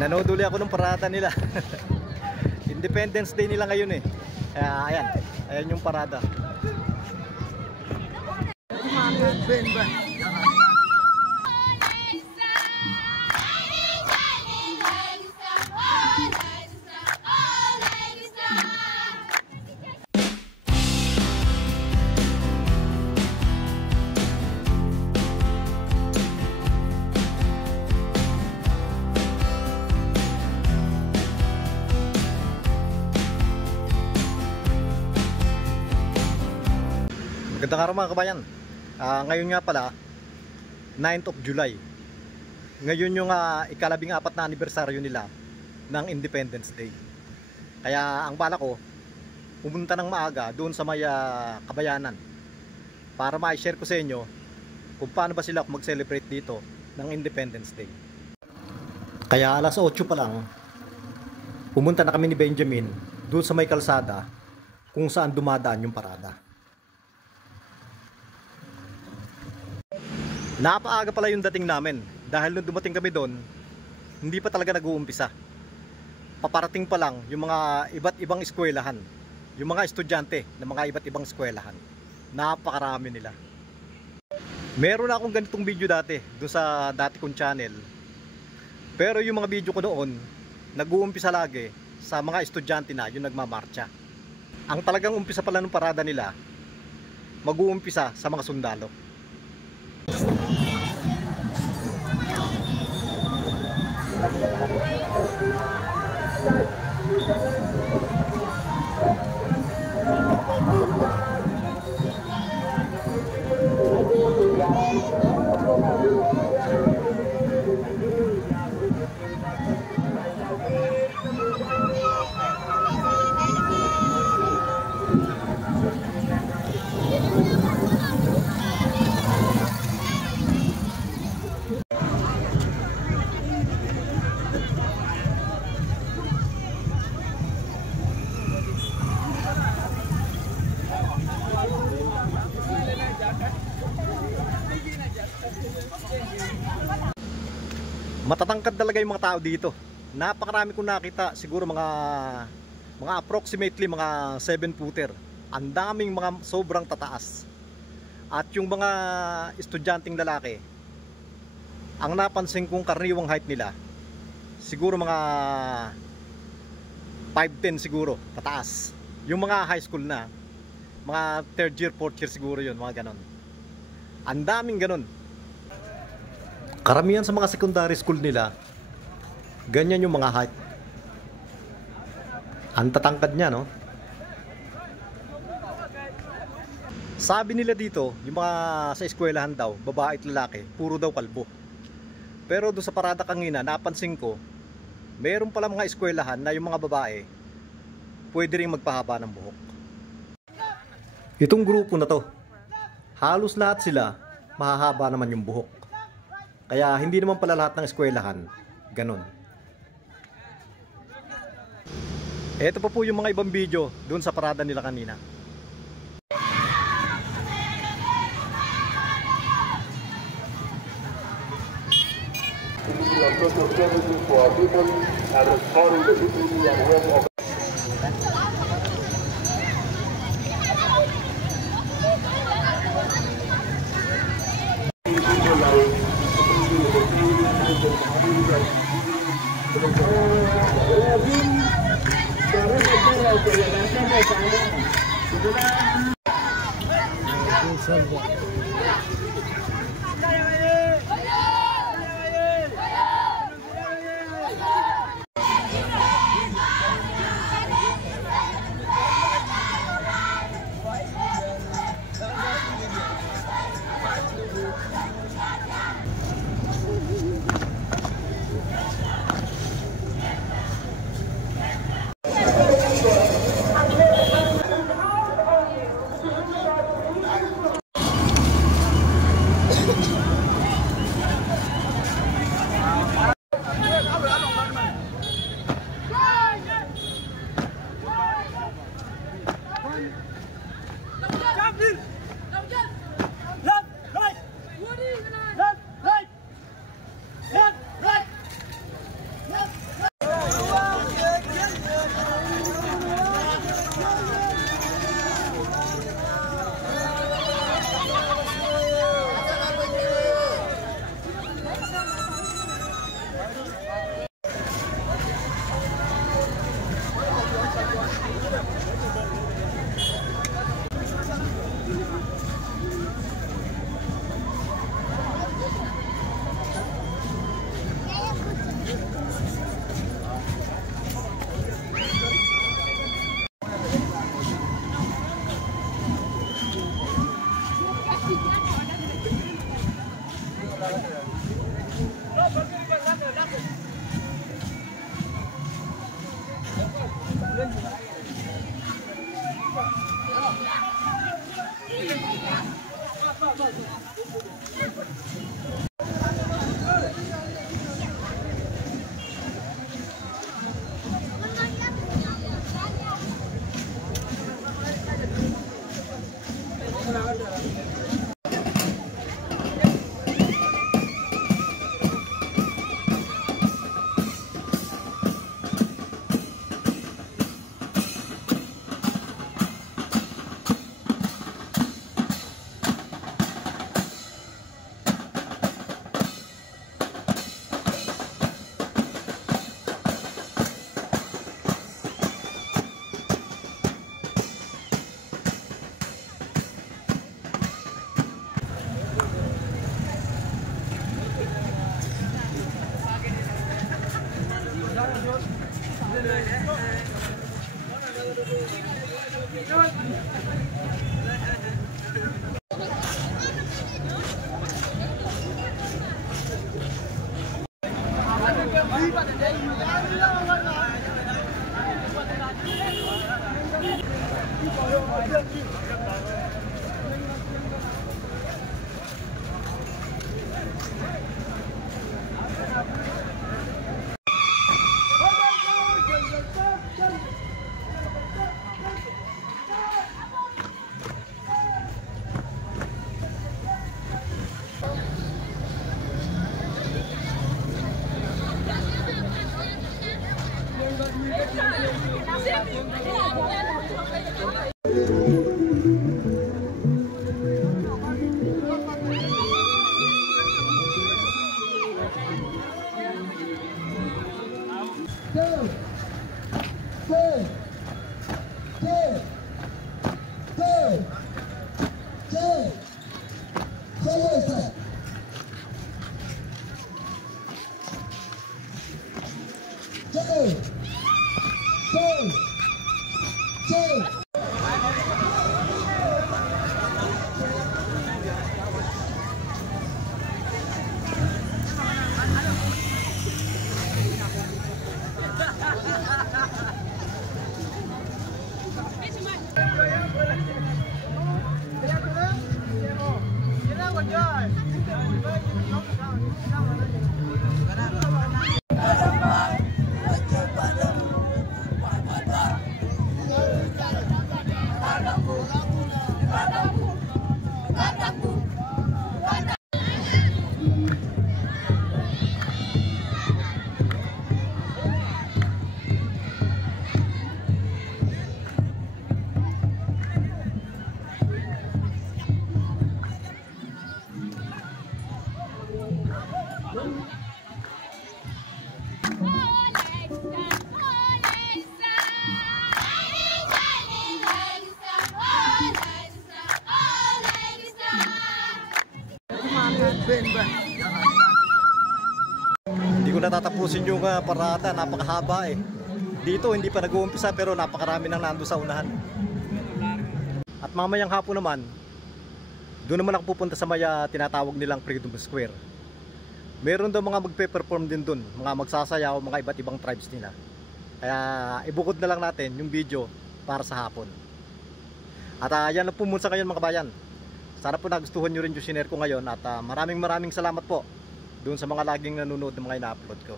Nanood uli ako ng parada nila. Independence Day nila ngayon eh. Kaya ayan, ayan yung parada. Magandang araw mga kabayan. Ngayon nga pala 9th of July. Ngayon yung ika-14 na anibersaryo nila ng Independence Day. Kaya ang bala ko, pumunta ng maaga doon sa may Kabayanan para ma-share ko sa inyo kung paano ba sila mag-celebrate dito ng Independence Day. Kaya alas 8 pa lang, pumunta na kami ni Benjamin doon sa may kalsada kung saan dumadaan yung parada. Napaaga pala yung dating namin dahil nung dumating kami doon, hindi pa talaga nag-uumpisa. Paparating pa lang yung mga iba't ibang eskwelahan, yung mga estudyante ng mga iba't ibang eskwelahan. Napakarami nila. Meron na akong ganitong video dati doon sa dati kong channel. Pero yung mga video ko doon, nag-uumpisa lagi sa mga estudyante na yung nagmamarcha. Ang talagang umpisa pala ng parada nila, mag-uumpisa sa mga sundalo. Matatangkad talaga yung mga tao dito. Napakarami kong nakita, siguro mga approximately mga 7-footer. Ang daming mga sobrang tataas. At yung mga estudyanteng lalaki, ang napansin kong karaniwang height nila, siguro mga 5'10" siguro, tataas. Yung mga high school na, mga 3rd year, 4th year siguro yun, mga ganon. Ang daming ganon. Karamihan sa mga secondary school nila, ganyan yung mga height. Ang tatangkad niya, no? Sabi nila dito, yung mga sa eskwelahan daw, babae at lalaki, puro daw kalbo. Pero doon sa parada kanina, napansin ko, meron pala mga eskwelahan na yung mga babae, pwede rin magpahaba ng buhok. Itong grupo na to, halos lahat sila, mahahaba naman yung buhok. Kaya hindi naman pala lahat ng eskwelahan ganun. Ito pa po yung mga ibang video doon sa parada nila kanina. Hindi ko natatapusin yung parada, napakahaba eh. Dito hindi pa nag-uumpisa pero napakarami nang nando sa unahan. At mamayang hapon naman, doon naman ako pupunta sa maya tinatawag nilang Freedom Square. Meron daw mga magpe-perform din doon, mga magsasayaw, mga iba't ibang tribes nila. Kaya ibukod na lang natin yung video para sa hapon. At yan lang po muna sa ngayon mga kabayan. Sana po nagustuhan nyo rin yung sinare ko ngayon at maraming salamat po doon sa mga laging nanonood ng mga ina-upload ko.